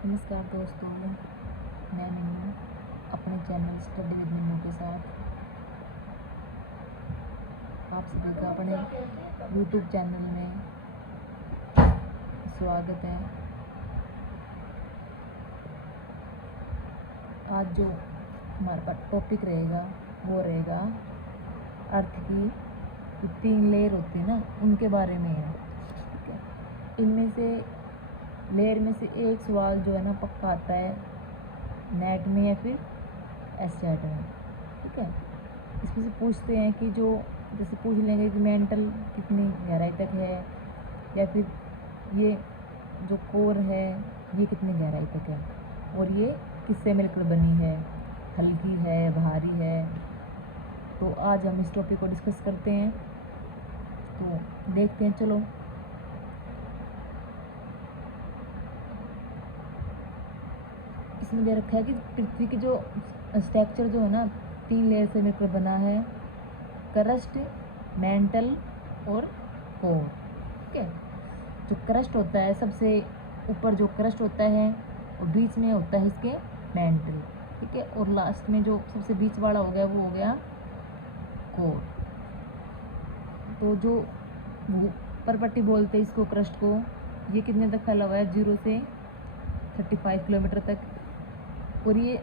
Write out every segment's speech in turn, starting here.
नमस्कार दोस्तों, मैं मीनू अपने चैनल स्टडी विद मीनू के साथ आप सभी का अपने यूट्यूब चैनल में स्वागत है। आज जो हमारे पास टॉपिक रहेगा वो रहेगा अर्थ की जो 3 लेयर होती है ना, उनके बारे में है। ठीक है, इनमें से लेयर में से एक सवाल जो है ना पक्का आता है नेट में या फिर एसचैट में। ठीक है, इसमें से पूछते हैं कि जो जैसे पूछ लेंगे कि मेंटल कितनी गहराई तक है, या फिर ये जो कोर है ये कितनी गहराई तक है, और ये किससे मिलकर बनी है, हल्की है भारी है। तो आज हम इस टॉपिक को डिस्कस करते हैं। तो देखते हैं, चलो। इसमें दे रखा है कि पृथ्वी की जो स्ट्रक्चर जो है ना 3 लेयर से मिलकर बना है, क्रस्ट, मेंटल और कोर। ठीक है, जो क्रस्ट होता है सबसे ऊपर जो क्रस्ट होता है, और बीच में होता है इसके मेंटल। ठीक है, और लास्ट में जो सबसे बीच वाला हो गया वो हो गया कोर। तो जो परपट्टी बोलते हैं इसको, क्रस्ट को, ये कितने तक फैला हुआ है, 0 से 35 किलोमीटर तक। और ये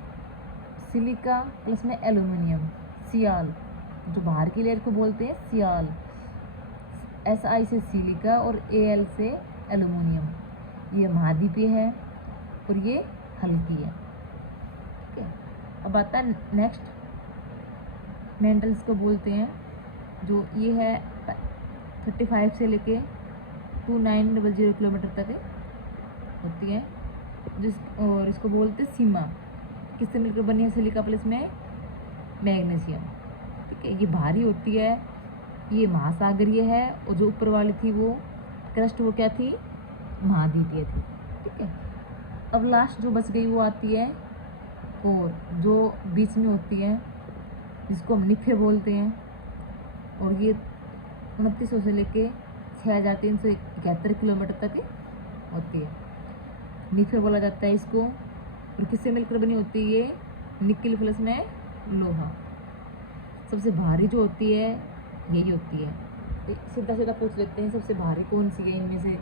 सिलिका प्लस में एल्यूमिनियम, सियाल, जो बाहर की लेयर को बोलते हैं सियाल, SI से सिलिका और AL से एल्यूमिनियम। ये महाद्वीपीय है और ये हल्की है। ठीक है, अब आता है नेक्स्ट, मेंटल्स को बोलते हैं, जो ये है 35 से लेके 2900 किलोमीटर तक होती है। और इसको बोलते हैं सीमा, किससे मिलकर बनी है, सिलिका प्लस में मैग्नीशियम। ठीक है, ये भारी होती है, ये महासागरीय है, और जो ऊपर वाली थी वो क्रस्ट वो क्या थी, महाद्वीपीय थी। ठीक है, अब लास्ट जो बच गई वो आती है कोर, जो बीच में होती है, जिसको हम निफे बोलते हैं। और ये 2900 से लेके 6371 किलोमीटर तक होती है। निफे बोला जाता है इसको। और किससे मिलकर बनी होती है, ये निकिल प्लस में लोहा। सबसे भारी जो होती है यही होती है। सीधा सीधा पूछ लेते हैं, सबसे भारी कौन सी है इनमें से,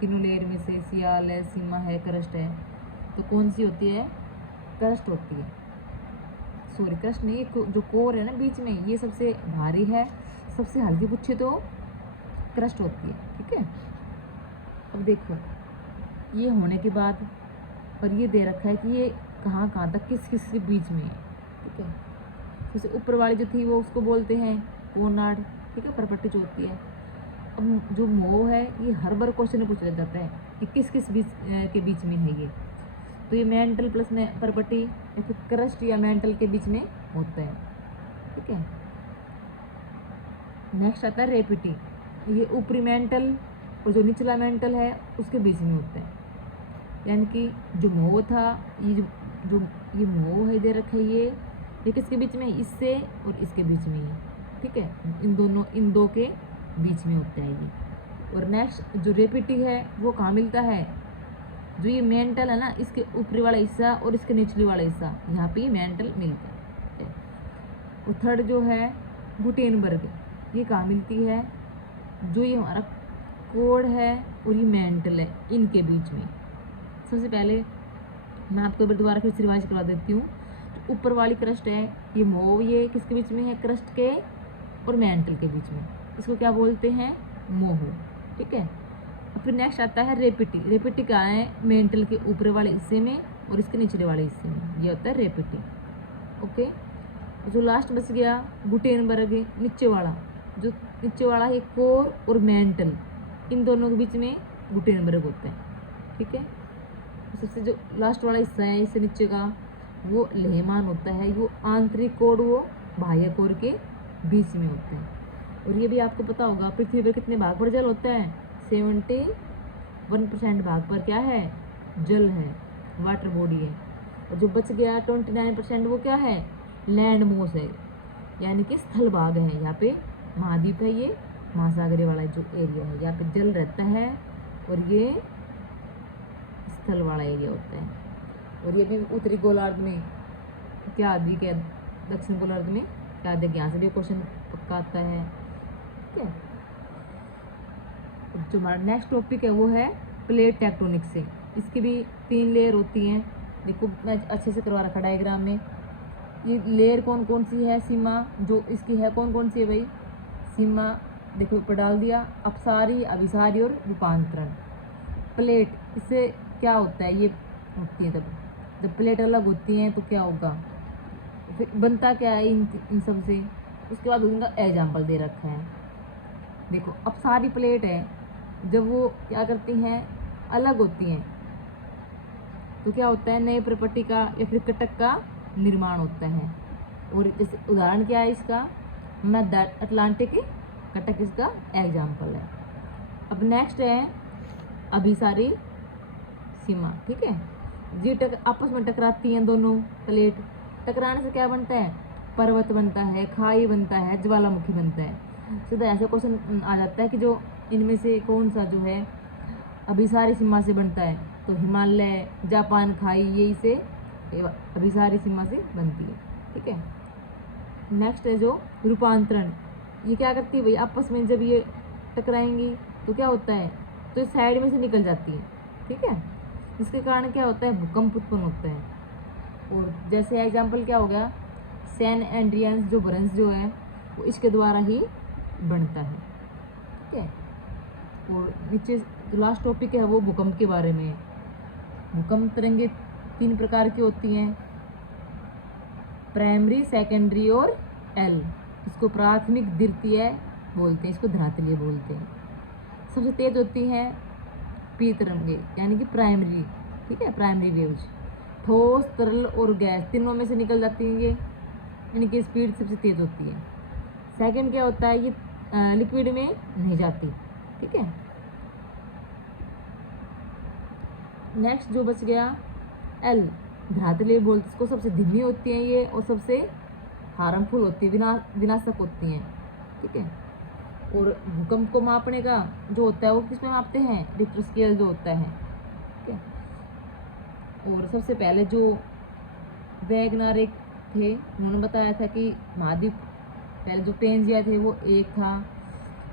तीनों लेयर में से, सियाल है, सीमा है, क्रस्ट है, तो कौन सी होती है, क्रस्ट होती है। सॉरी, क्रस्ट नहीं, जो कोर है ना बीच में, ये सबसे भारी है। सबसे हल्की पूछे तो क्रस्ट होती है। ठीक है, अब देखो ये होने के बाद, और ये दे रखा है कि ये कहाँ कहाँ तक किस किस के बीच में है। ठीक है, जैसे ऊपर वाली जो थी वो उसको बोलते हैं कोनार्ड। ठीक है, परपट्टी जो होती है। अब जो मोह है, ये हर बार क्वेश्चन में पूछा जाता है कि किस किस बीच के बीच में है ये। तो ये मेंटल प्लस में परपट्टी या फिर क्रस्ट या मेंटल के बीच में होता है। ठीक है, नेक्स्ट आता है रेपिटी। ये ऊपरी मेंटल और जो निचला मेंटल है उसके बीच में होता है। यानी कि जो मोह था, ये मोह है दे रखा है, ये किसके बीच में, इससे और इसके बीच में ही। ठीक है, इन दो के बीच में होता है ये। और नेक्स्ट जो रेपिटी है वो कहाँ मिलता है, जो ये मेंटल है ना, इसके ऊपरी वाला हिस्सा और इसके निचली वाला हिस्सा, यहाँ पे मेंटल मिलता है। और थर्ड जो है गुटेनबर्ग, ये कहाँ मिलती है, जो ये हमारा कोड है और ये मेंटल है, इनके बीच में। सबसे पहले मैं आपको दोबारा फिर से रिवाइज करवा देती हूँ। ऊपर वाली क्रस्ट है, ये मोह, ये किसके बीच में है, क्रस्ट के और मेंटल के बीच में। इसको क्या बोलते हैं, मोह। ठीक है, फिर नेक्स्ट आता है रेपिटी। रेपिटी कहाँ है, मेंटल के ऊपर वाले हिस्से में और इसके निचले वाले हिस्से में, ये होता है रेपिटी। ओके, जो लास्ट बच गया गुटेनबर्ग, नीचे वाला, जो नीचे वाला है कोर और मेंटल, इन दोनों के बीच में गुटेनबर्ग होता है। ठीक है, सबसे जो लास्ट वाला हिस्सा है इससे नीचे का, वो लेहमान होता है। वो आंतरिक कोर, वो बाह्य कोर के बीच में होता है। और ये भी आपको पता होगा, पृथ्वी पर कितने भाग पर जल होता है, 71% भाग पर क्या है, जल है, वाटर बॉडी है। और जो बच गया 29% वो क्या है, लैंड मोस है, यानी कि स्थल भाग है। यहाँ पे महाद्वीप है, ये महासागरीय वाला जो एरिया है, यहाँ पे जल रहता है। और ये स्थल वाला एरिया होता है। और ये भी उत्तरी गोलार्ध में क्या द्वीप है, दक्षिण गोलार्ध में क्या द्वीप, यहाँ से भी क्वेश्चन पक्का आता है। ठीक है, जो हमारा नेक्स्ट टॉपिक है वो है प्लेट टेक्टोनिक से। इसकी भी 3 लेयर होती हैं। देखो मैं अच्छे से करवा रखा डायग्राम में। ये लेयर कौन कौन सी है, सीमा जो इसकी है कौन कौन सी है भाई, सीमा देखो ऊपर डाल दिया, अपसारी, अभिसारी और रूपांतरण। प्लेट इससे क्या होता है, ये होती है जब प्लेट अलग होती हैं तो क्या होगा, फिर बनता क्या है इन सब से। उसके बाद उनका एग्जाम्पल दे रखा है। देखो अपसारी प्लेट है, जब वो क्या करती हैं, अलग होती हैं तो क्या होता है, नए प्रपट्टी का या फिर कटक का निर्माण होता है। और जैसे उदाहरण क्या है इसका, मध्य अटलांटिक कटक इसका एग्जाम्पल है। अब नेक्स्ट है अभिसारी सीमा। ठीक है, ये आपस में टकराती हैं दोनों प्लेट। टकराने से क्या बनता है, पर्वत बनता है, खाई बनता है, ज्वालामुखी बनता है। सीधा ऐसा क्वेश्चन आ जाता है कि जो इनमें से कौन सा जो है अभिसारी सीमा से बनता है, तो हिमालय, जापान खाई, यही से अभिसारी सीमा से बनती है। ठीक है, नेक्स्ट है जो रूपांतरण। ये क्या करती है भाई, आपस में जब ये टकराएंगी तो क्या होता है, तो इस साइड में से निकल जाती है। ठीक है, इसके कारण क्या होता है, भूकंप उत्पन्न होता है। और जैसे एग्जाम्पल क्या हो गया, सैन एंड्रियंस जो भ्रंश जो है वो इसके द्वारा ही बनता है। ठीक है, और नीचे जो लास्ट टॉपिक है वो भूकंप के बारे में है। भूकंप तरंगे 3 प्रकार की होती हैं, प्राइमरी, सेकेंडरी और एल। इसको प्राथमिक, द्वितीय बोलते हैं, इसको धरातलीय बोलते हैं। सबसे तेज होती हैं पी तरंगे यानी कि प्राइमरी। ठीक है, प्राइमरी वेव्स। ठोस, तरल और गैस तीनों में से निकल जाती हैं ये, इनकी स्पीड सबसे तेज होती है। सेकंड क्या होता है, ये लिक्विड में नहीं जाती। ठीक है, नेक्स्ट जो बच गया एल, धरातलीय बोलते, इसको सबसे धीमी होती हैं ये और सबसे हार्मफुल होती है, विनाशक होती हैं। ठीक है, और भूकंप को मापने का जो होता है वो किस में मापते हैं, रिक्टर स्केल जो होता है। ठीक है, और सबसे पहले जो वैगनार थे उन्होंने बताया था कि महाद्वीप पहले जो पेंजिया थे वो एक था,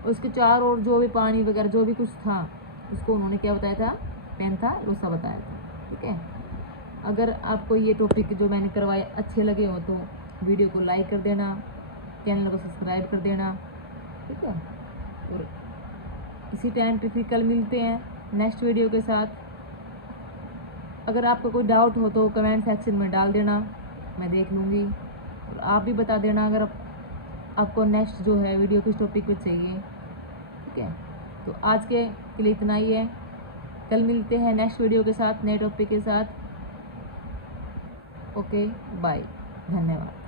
और उसके चारों ओर जो भी पानी वगैरह जो भी कुछ था उसको उन्होंने क्या बताया था, पेंथालोसा बताया था। ठीक है, अगर आपको ये टॉपिक जो मैंने करवाए अच्छे लगे हो तो वीडियो को लाइक कर देना, चैनल को सब्सक्राइब कर देना। ठीक है, और इसी टाइम पे फिर कल मिलते हैं नेक्स्ट वीडियो के साथ। अगर आपको कोई डाउट हो तो कमेंट सेक्शन में डाल देना, मैं देख लूँगी। और आप भी बता देना अगर आपको नेक्स्ट जो है वीडियो किस टॉपिक पे चाहिए। ठीक है, तो आज के लिए इतना ही है, कल मिलते हैं नेक्स्ट वीडियो के साथ, नए टॉपिक के साथ। ओके बाय, धन्यवाद।